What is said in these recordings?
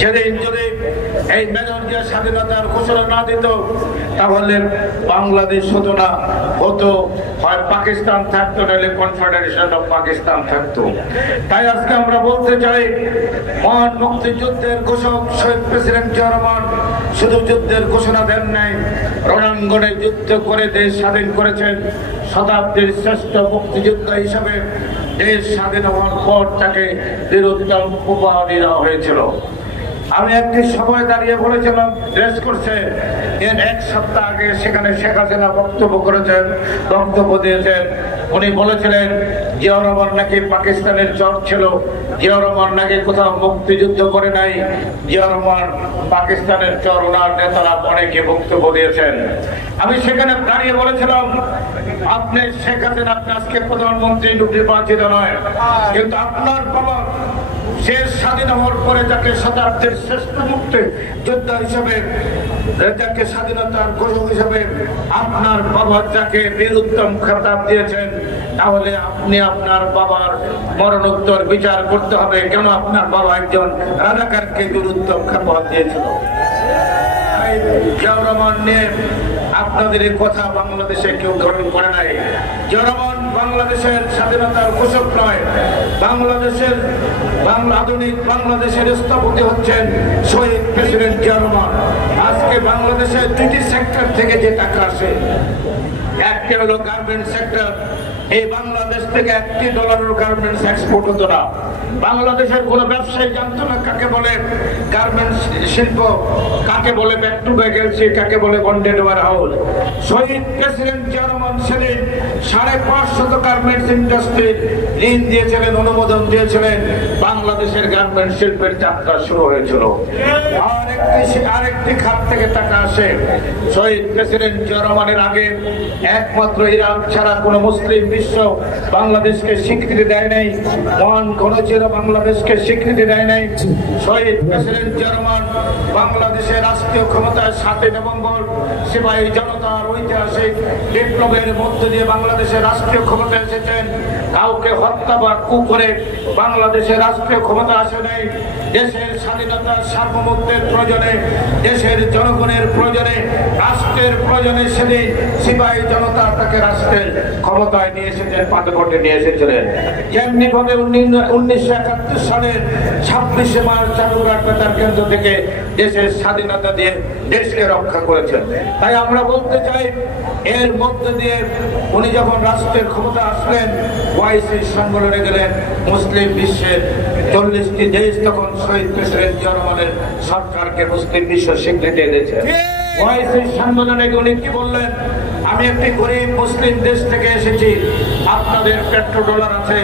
সেদিন যদি এই মেজর জিয়া স্বাধীনতার ঘোষণা না দিত তাহলে বাংলাদেশ হতো না, হতো হয় পাকিস্তান থাকতো, নাহলে কনফেডারেশন অফ পাকিস্তান থাকতো। তাই আজকে আমরা বলতে চাই, মহান মুক্তিযুদ্ধের ঘোষক শহীদ প্রেসিডেন্ট জিয়া রহমান শুধু যুদ্ধের ঘোষণা দেন নাই, রণাঙ্গনে যুদ্ধ করে দেশ স্বাধীন করেছেন। শতাব্দীর শ্রেষ্ঠ মুক্তিযোদ্ধা হিসাবে দেশ স্বাধীন হওয়ার পর তাকে বীরোত্তম উপাধি দেওয়া হয়েছিল। আমি একটি সময় দাঁড়িয়ে বলেছিলাম, ড্রেস করছে, এর এক সপ্তাহ আগে সেখানে শেখ হাসিনা বক্তব্য করেছেন, বক্তব্য দিয়েছেন। উনি বলেছিলেন জিয়া রহমান নাকি পাকিস্তানের চর ছিল, জিয়া রহমান নাকি কোথাও মুক্তিযুদ্ধ করে নাই, জিয়া রহমান পাকিস্তানের চর। ওনার নেতারা অনেকে বক্তব্য দিয়েছেন। আমি সেখানে দাঁড়িয়ে বলেছিলাম, আপনি শেখ হাসিনা, আপনি আজকে প্রধানমন্ত্রী নির্বাচিত নয়, কিন্তু আপনার বাবা শেষ স্বাধীন হওয়ার পরে যাকে শতাব্দীর শ্রেষ্ঠ মুক্তি যোদ্ধা হিসাবে, যাকে স্বাধীনতার ঘোষক হিসাবে আপনার বাবা যাকে বীরোত্তম খেতাব দিয়েছেন, তাহলে আপনি আপনার বাবার মরণোত্তর বিচার করতে হবে, কেন আপনার বাবা একজন রাজাকারকে বীরোত্তম খেতাব দিয়েছিল। জিয়া রহমান নিয়ে আপনাদের এই কথা বাংলাদেশে কেউ গ্রহণ করে নাই। জিয়া রহমান বাংলাদেশের স্বাধীনতার ঘোষক নয়, বাংলাদেশের আধুনিক বাংলাদেশের স্থপতি হচ্ছেন শহীদ প্রেসিডেন্ট জিয়া রহমান। আজকে বাংলাদেশের দুটি সেক্টর থেকে যে টাকা আসে, একটি হলো গার্মেন্টস সেক্টর। এই বাংলাদেশ থেকে $1 গার্মেন্টস এক্সপোর্ট হতো না। বাংলাদেশের কোন ব্যবসায়ী জানতো না কাকে বলে গার্মেন্টস শিল্প, কাকে বলে ব্যাক টু ভ্যাকেন্সি, কাকে বলে বন্ডেড ওয়ারহাউস। শহীদ প্রেসিডেন্ট জিয়া রহমান সেদিন 550 গার্মেন্টস ইন্ডাস্ট্রির ঋণ দিয়েছিলেন, অনুমোদন দিয়েছিলেন। বাংলাদেশের গার্মেন্টস শিল্পের যাত্রা শুরু হয়েছিল। আরেকটি খাত থেকে টাকা আসে। শহীদ প্রেসিডেন্ট জিয়া রহমানের আগে একমাত্র ইরান ছাড়া কোন মুসলিম বিশ্ব বাংলাদেশকে স্বীকৃতি দেয় নাই, মহান গণচির বাংলাদেশকে স্বীকৃতি দেয় নাই। শহীদ প্রেসিডেন্ট জিয়া রহমান বাংলাদেশের রাষ্ট্রীয় ক্ষমতায় 7 নভেম্বর সিপাহী জনতার ঐতিহাসিক বিপ্লবের মধ্য দিয়ে বাংলাদেশের রাষ্ট্রীয় ক্ষমতা এসেছেন। কাউকে হত্যা বা কু করে বাংলাদেশের রাষ্ট্রীয় ক্ষমতা আসে নাই। দেশের স্বাধীনতার সার্বভৌমত্বের প্রয়োজনে, দেশের জনগণের প্রয়োজনে, রাষ্ট্রের প্রয়োজনে সেদিন সিপাহী জনতা তাকে রাষ্ট্রের ক্ষমতায় নিয়ে এসেছেন, পাদকটে নিয়ে এসেছিলেন। যেমনি ভাবে 1971 সালের 26শে মার্চ চাটুরাট বেতার কেন্দ্র থেকে দেশের স্বাধীনতা দিয়ে দেশকে রক্ষা করেছেন। তাই আমরা বলতে চাই, এর মধ্যে দিয়ে উনি যখন রাষ্ট্রের ক্ষমতা আসলেন, ওআইসি সম্মেলনে গেলেন, মুসলিম বিশ্বের 40টি দেশ তখন শহীদ প্রেসিডেন্ট জিয়া রহমানের সরকারকে মুসলিম বিশ্ব স্বীকৃতি দিয়েছে। ওআইসি সম্মেলনে উনি কি বললেন? আমি একটি গরিব মুসলিম দেশ থেকে এসেছি, আপনাদের পেট্রোডলার আছে,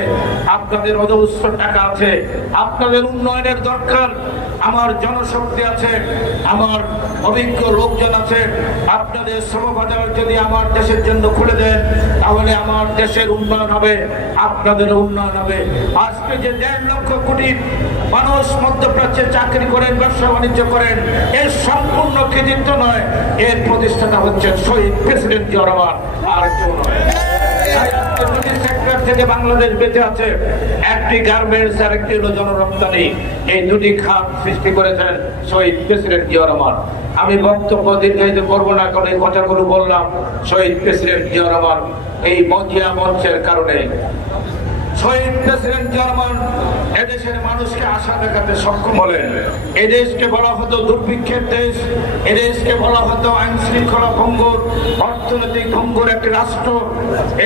আপনাদের অজস্র টাকা আছে, আপনাদের উন্নয়নের দরকার, আমার জনশক্তি আছে, আমার অভিজ্ঞ লোকজন আছে, আপনাদের শ্রমবাজার যদি আমার দেশের জন্য খুলে দেন তাহলে আমার দেশের উন্নয়ন হবে, আপনাদের উন্নয়ন হবে। আজকে যে 1.5 লক্ষ কোটি মানুষ মধ্যপ্রাচ্যে চাকরি করেন, ব্যবসা বাণিজ্য করেন, এর সম্পূর্ণ কৃতিত্ব নয়, এর প্রতিষ্ঠাতা হচ্ছেন শহীদ প্রেসিডেন্ট জিয়া রহমান, আর কেউ নয়। দুটি সেক্টর থেকে বাংলাদেশ বেঁচে আছে, একটি গার্মেন্টস আর একটি হলো জনরপ্তানি। এই দুটি খাত সৃষ্টি করেছেন শহীদ প্রেসিডেন্ট জিয়া রহমান। আমি বক্তব্য দীর্ঘায়িত করবো না, কারণ এই কথাগুলো বললাম শহীদ প্রেসিডেন্ট জিয়া রহমান এই মজিয়া মঞ্চের কারণে। শহীদ প্রেসিডেন্ট জিয়া রহমান এদেশের মানুষকে আশা দেখাতে সক্ষম হলেন। এদেশকে বলা হতো দুর্ভিক্ষের দেশ, এদেশকে বলা হতো আইন শৃঙ্খলা ভঙ্গুর, অর্থনৈতিক ভঙ্গুর একটি রাষ্ট্র।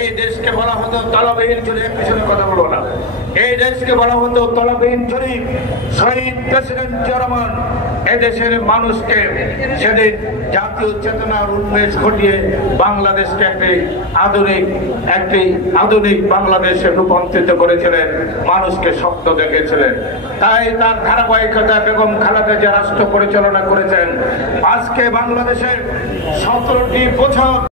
এই দেশকে বলা হতো তলাবিহীন জরিপ, পিছনে কথা বলবো না, এই দেশকে বলা হতো তলাবিহীন জরিপ। শহীদ প্রেসিডেন্ট জিয়া রহমান এদেশের মানুষকে সেদিন জাতীয় চেতনার উন্মেষ ঘটিয়ে বাংলাদেশকে একটি আধুনিক বাংলাদেশে রূপান্তরিত করেছিলেন, মানুষকে স্বপ্ন দেখেছিলেন। তাই তার ধারাবাহিকতা বেগম খালেদা জিয়া রাষ্ট্র পরিচালনা করেছেন। আজকে বাংলাদেশের 17টি বছর